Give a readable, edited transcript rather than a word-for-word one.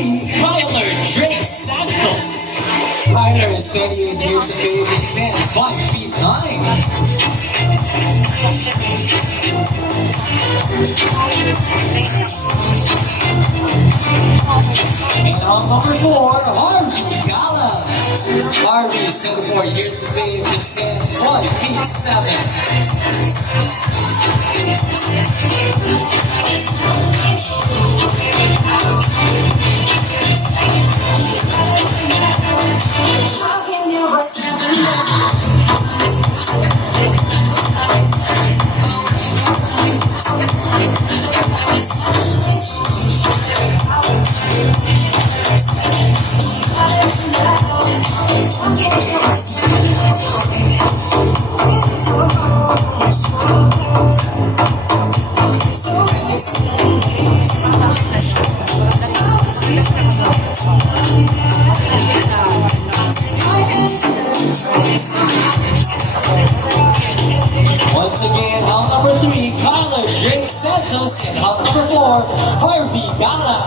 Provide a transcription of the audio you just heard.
3, Tyler Drake Santos. Tyler is 38 years of age and stands 5 feet 9. And on number 4, Harvey Gala. Harvey is 24 years of age and stands 1 feet 7. Once again, hall number 3, Tyler Drake Santos, and hall number 4, Harvey Gala.